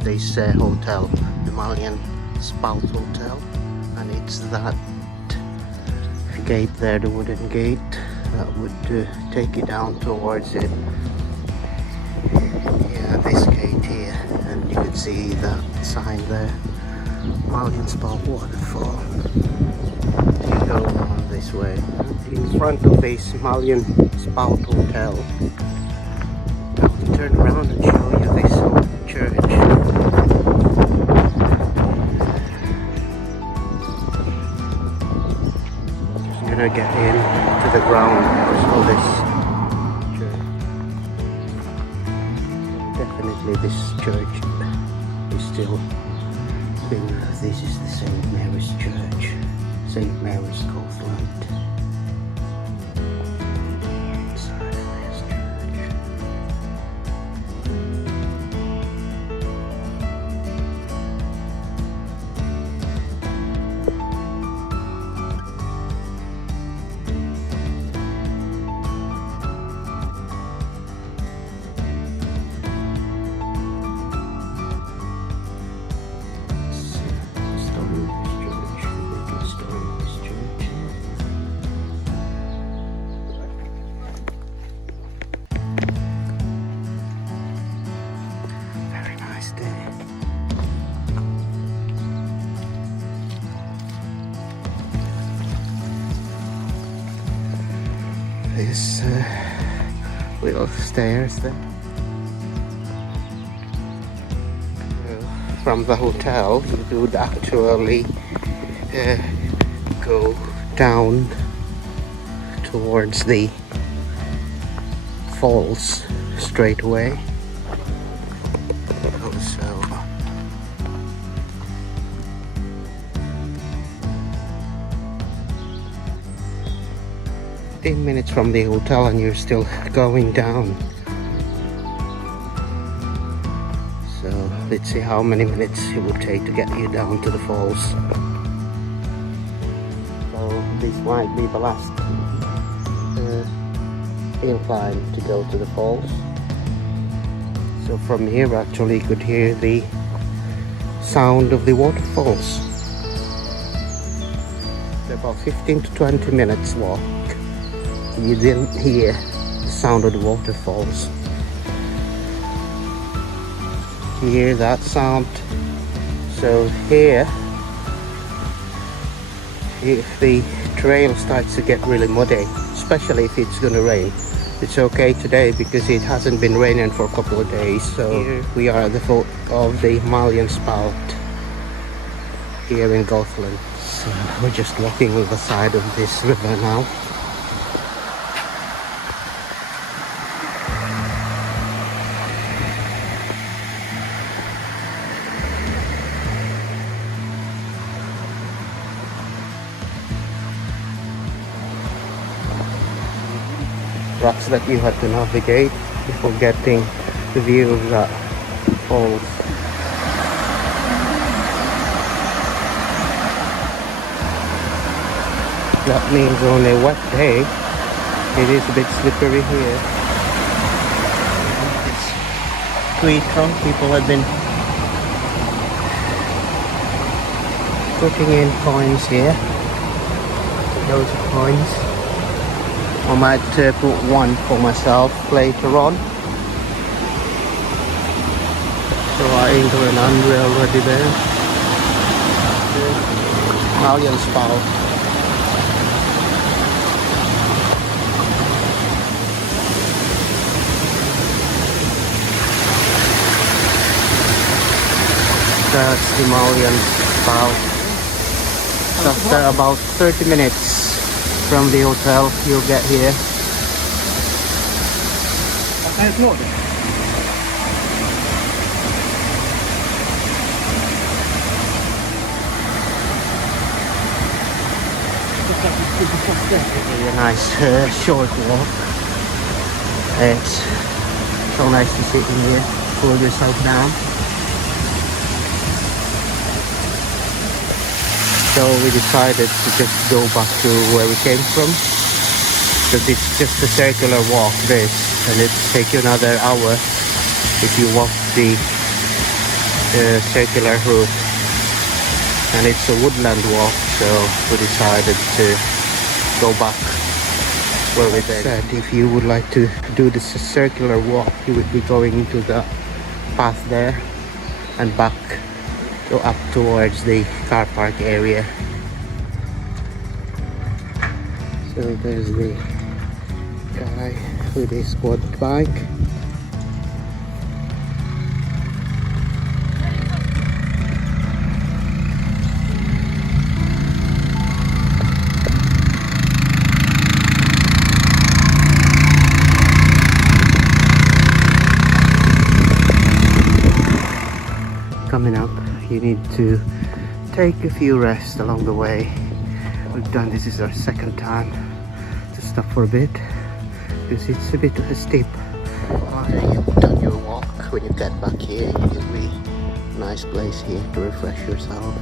of this hotel, the Mallyan Spout Hotel, and it's that gate there, the wooden gate that would take you down towards it. Yeah, this gate here, and you can see that sign there, Mallyan Spout Waterfall. You go on this way. In front of this Mallyan Spout Hotel, I'll turn around and show you this church. Just gonna get in to the ground to show this church. Definitely this church is still being, this is the St. Mary's Church, St. Mary's Scotland. This little stairs there. From the hotel, you could actually go down towards the falls straight away. Also, 15 minutes from the hotel and you're still going down. So let's see how many minutes it will take to get you down to the falls. So this might be the last incline to go to the falls. So from here actually you could hear the sound of the waterfalls. About 15 to 20 minutes walk. You didn't hear the sound of the waterfalls. You hear that sound. So here, if the trail starts to get really muddy, especially if it's gonna rain, it's okay today because it hasn't been raining for a couple of days. So here we are at the foot of the Mallyan Spout here in Scotland. So we're just walking on the side of this river now. Rocks that you have to navigate before getting the view of that falls. That means on a wet day it is a bit slippery here. This tree trunk, people have been putting in coins here. Those are coins. I might put one for myself later on. So I enter an unreal already there. Mallyan Spout. That's the Mallyan Spout. After about 30 minutes from the hotel, you'll get here. A nice short walk. It's so nice to sit in here, cool yourself down. So we decided to just go back to where we came from, because it's just a circular walk this, and it'll take you another hour if you walk the circular route, and it's a woodland walk, so we decided to go back where we said if you would like to do this circular walk, you would be going into the path there and back to up towards the car park area. So there's the guy with his quad bike. Coming up, you need to take a few rests along the way. We've done this is our second time to stop for a bit because it's a bit steep. After you've done your walk, when you get back here, it'll be a nice place here to refresh yourself.